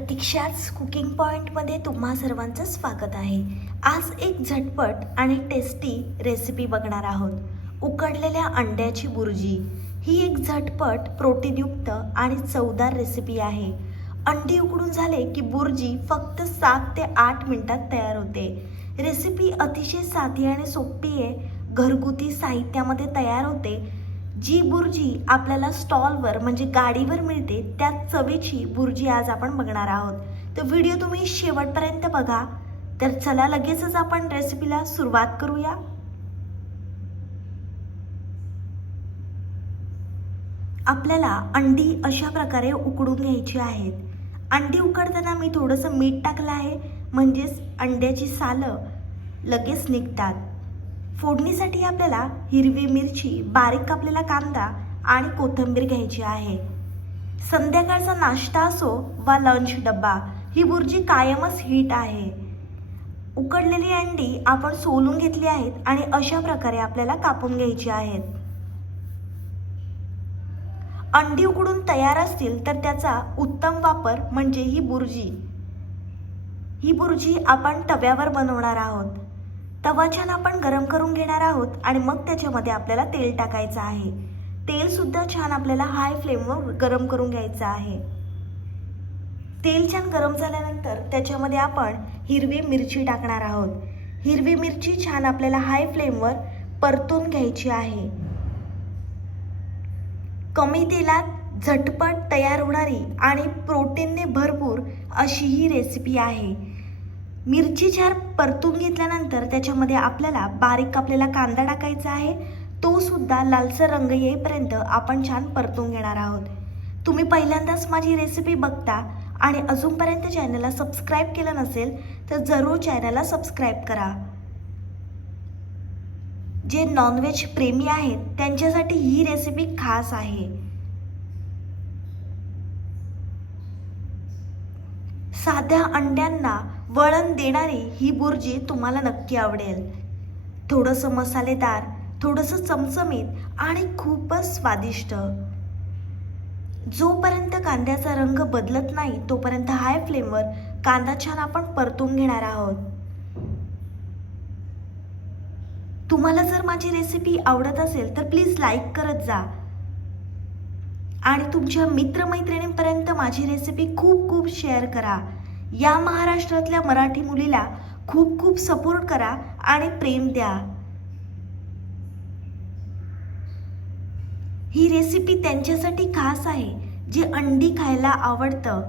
प्रतीक्षाच cooking पॉईंटमध्ये तुम्हा सर्वांचं स्वागत आहे. आज एक झटपट आणि टेस्टी रेसिपी बघणार आहोत. उकडलेल्या अंड्याची बुर्जी. ही एक झटपट प्रोटीनयुक्त आणि चवदार रेसिपी आहे. अंडी उकडून झाले की बुर्जी फक्त सात ते आठ मिनिटात तयार होते. रेसिपी अतिशय साधी आणि सोपी आहे. घरगुती साहित्यामध्ये तयार होते. जी बुर्जी आपल्याला स्टॉलवर म्हणजे गाडीवर मिळते त्या चवीची बुर्जी आज आपण बघणार आहोत. तर व्हिडिओ तुम्ही शेवटपर्यंत बघा. तर चला लगेचच आपण रेसिपीला सुरुवात करूया. आपल्याला अंडी अशा प्रकारे उकडून घ्यायची आहेत. अंडी उकडताना मी थोडंसं मीठ टाकलं आहे म्हणजेच अंड्याची सालं लगेच निघतात. फोडणीसाठी आपल्याला हिरवी मिरची बारीक कापलेला कांदा आणि कोथिंबीर घ्यायची आहे. संध्याकाळचा नाश्ता असो वा लंच डब्बा ही बुर्जी कायमच हिट आहे. उकडलेली अंडी आपण सोलून घेतली आहेत आणि अशा प्रकारे आपल्याला कापून घ्यायची आहेत. अंडी उकडून तयार असतील तर त्याचा उत्तम वापर म्हणजे ही बुर्जी. ही बुर्जी आपण तव्यावर बनवणार आहोत. तवा छान आपण गरम करून घेणार आहोत आणि मग त्याच्यामध्ये आपल्याला तेल टाकायचं आहे. तेल सुद्धा छान आपल्याला हाय फ्लेमवर गरम करून घ्यायचं आहे. तेल छान गरम झाल्यानंतर त्याच्यामध्ये आपण हिरवी मिरची टाकणार आहोत. हिरवी मिरची छान आपल्याला हाय फ्लेमवर परतून घ्यायची आहे. कमी तेलात झटपट तयार होणारी आणि प्रोटीनने भरपूर अशी ही रेसिपी आहे. मिरची झार परतून घेतल्यानंतर त्याच्यामध्ये आपल्याला बारीक कापलेला कांदा टाकायचा आहे. तो सुद्धा लालसर रंग येईपर्यंत आपण छान परतून घेणार आहोत. तुम्ही पहिल्यांदाच माझी रेसिपी बघता आणि अजूनपर्यंत चॅनलला सबस्क्राईब केलं नसेल तर जरूर चॅनलला सबस्क्राईब करा. जे नॉनव्हेज प्रेमी आहेत त्यांच्यासाठी ही रेसिपी खास आहे. साध्या अंड्यांना वळण देणारी ही बुर्जी तुम्हाला नक्की आवडेल. थोडंसं मसालेदार थोडंसं चमचमीत आणि खूपच स्वादिष्ट. जोपर्यंत कांद्याचा रंग बदलत नाही तोपर्यंत हाय फ्लेमवर कांदा छान आपण परतून घेणार आहोत. तुम्हाला जर माझी रेसिपी आवडत असेल तर प्लीज लाईक करत जा. आणि तुमच्या मित्रमैत्रिणींपर्यंत माझी रेसिपी खूप खूप शेअर करा. या महाराष्ट्रातल्या मराठी मुलीला खूप खूप सपोर्ट करा आणि प्रेम द्या. ही रेसिपी त्यांच्यासाठी खास आहे जे अंडी खायला आवडतं.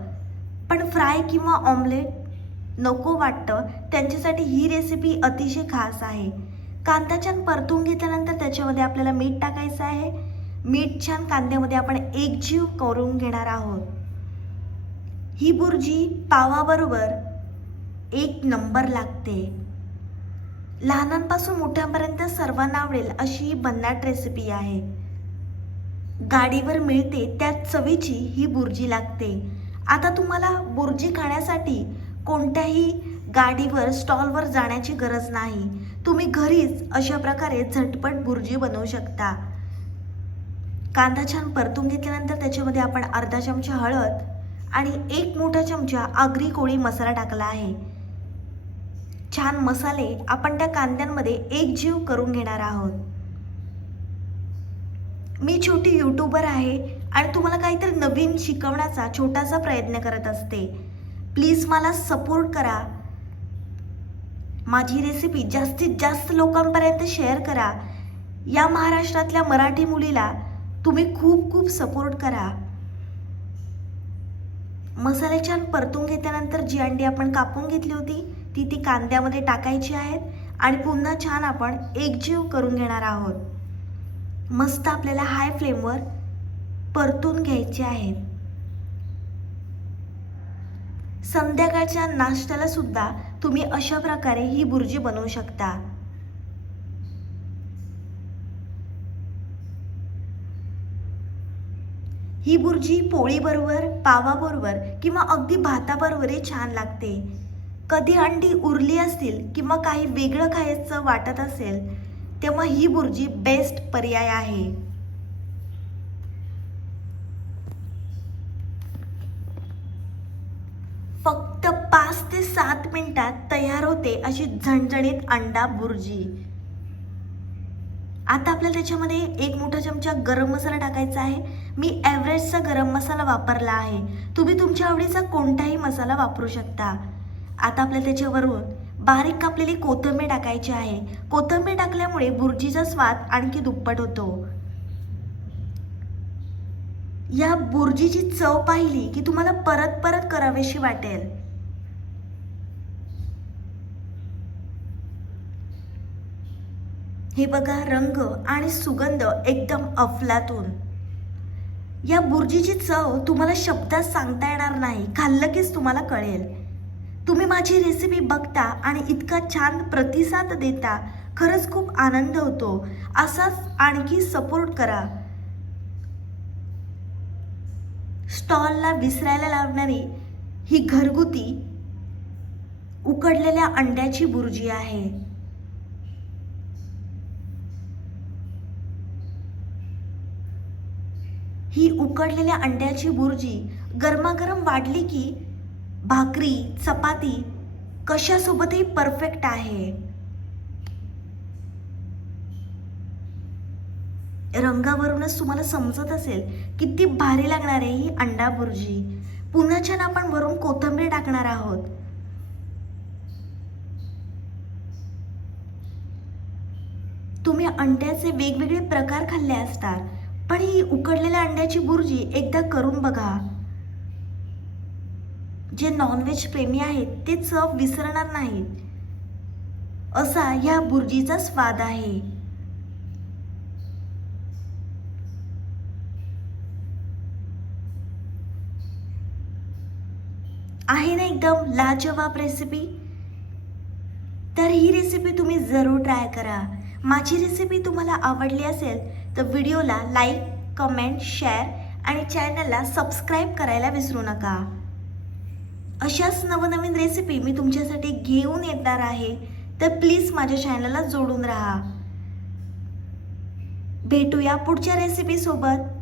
पण फ्राय किंवा ऑमलेट नको वाटतं त्यांच्यासाठी ही रेसिपी अतिशय खास आहे. कांदा छान परतून घेतल्यानंतर त्याच्यामध्ये आपल्याला मीठ टाकायचं आहे. मीठ छान कांद्यामध्ये आपण एकजीव करून घेणार आहोत. ही बुर्जी पावाबरोबर एक नंबर लागते. लहानांपासून मोठ्यापर्यंत सर्वांना आवडेल अशी ही भन्नाट रेसिपी आहे. गाडीवर मिळते त्या चवीची ही बुर्जी लागते. आता तुम्हाला बुर्जी खाण्यासाठी कोणत्याही गाडीवर स्टॉलवर जाण्याची गरज नाही. तुम्ही घरीच अशा प्रकारे झटपट बुर्जी बनवू शकता. कांदा छान परतून घेतल्यानंतर त्याच्यामध्ये आपण अर्धा चमचा हळद आणि एक मोठा चमचा आगरी कोळी मसाला टाकला आहे. छान मसाले आपण त्या कांद्यांमध्ये एक जीव करून घेणार आहोत. मी छोटी यूट्यूबर आहे आणि तुम्हाला काहीतरी नवीन शिकवण्याचा छोटासा प्रयत्न करत असते. प्लीज मला सपोर्ट करा. माझी रेसिपी जास्तीत जास्त लोकांपर्यंत शेअर करा. या महाराष्ट्रातल्या मराठी मुलीला तुम्ही खूप खूप सपोर्ट करा. मसाले छान परतून घेतल्यानंतर जी अंडी आपण कापून घेतली होती ती ती कांद्यामध्ये टाकायची आहेत आणि पुन्हा छान आपण एकजीव करून घेणार आहोत. मस्त आपल्याला हाय फ्लेमवर परतून घ्यायचे आहेत. संध्याकाळच्या नाश्त्याला सुद्धा तुम्ही अशा प्रकारे ही बुर्जी बनवू शकता. ही बुर्जी पोळीबरोबर पावाबरोबर किंवा अगदी भाताबरोबरही छान लागते. कधी अंडी उरली असतील किंवा काही वेगळं खायचं वाटत असेल तेव्हा ही बुर्जी बेस्ट पर्याय आहे. फक्त पाच ते सात मिनिटात तयार होते अशी झणझणीत अंडा बुर्जी. आता आपल्याला त्याच्यामध्ये एक मोठा चमचा गरम मसाला टाकायचा आहे. मी एव्हरेस्टचा गरम मसाला वापरला आहे. तुम्ही तुमच्या आवडीचा कोणताही मसाला वापरू शकता. आता आपल्याला त्याच्यावरून बारीक कापलेली कोथिंबीर टाकायची आहे. कोथिंबीर टाकल्यामुळे बुर्जीचा स्वाद आणखी दुप्पट होतो. या बुर्जीची चव पाहिली की तुम्हाला परत परत करावेशी वाटेल. हे बघा रंग आणि सुगंध एकदम अफलातून. या बुर्जीची चव तुम्हाला शब्दात सांगता येणार नाही. खाल्लं कीच तुम्हाला कळेल. तुम्ही माझी रेसिपी बघता आणि इतका छान प्रतिसाद देता. खरंच खूप आनंद होतो. असाच आणखी सपोर्ट करा. स्टॉलला विसरायला लावणारी ही घरगुती उकडलेल्या अंड्याची बुर्जी आहे. ही उकडलेल्या अंड्याची बुर्जी गरमागरम वाढली की भाकरी चपाती कशासोबतही परफेक्ट आहे. रंगावरूनच तुम्हाला समजत असेल किती भारी लागणार आहे ही अंडा बुर्जी. पुन्हा छान आपण वरून कोथिंबीर टाकणार आहोत. तुम्ही अंड्याचे वेगवेगळे प्रकार खाल्ले असतात. पण ही उकडलेल्या अंड्याची बुर्जी एकदा करून बघा. जे नॉनव्हेज प्रेमी आहेत ते चव विसरणार नाहीत. असा ह्या बुर्जीचा स्वाद आहे. आहे ना एकदम लाजवाब रेसिपी तर ही रेसिपी तुम्ही जरूर ट्राय करा. माझी रेसिपी तुम्हाला आवडली असेल तर व्हिडिओला लाईक कमेंट शेअर आणि चॅनलला सबस्क्राईब करायला विसरू नका. अशाच नवनवीन रेसिपी मी तुमच्यासाठी घेऊन येणार आहे. तर प्लीज माझ्या चॅनलला जोडून राहा. भेटूया पुढच्या रेसिपीसोबत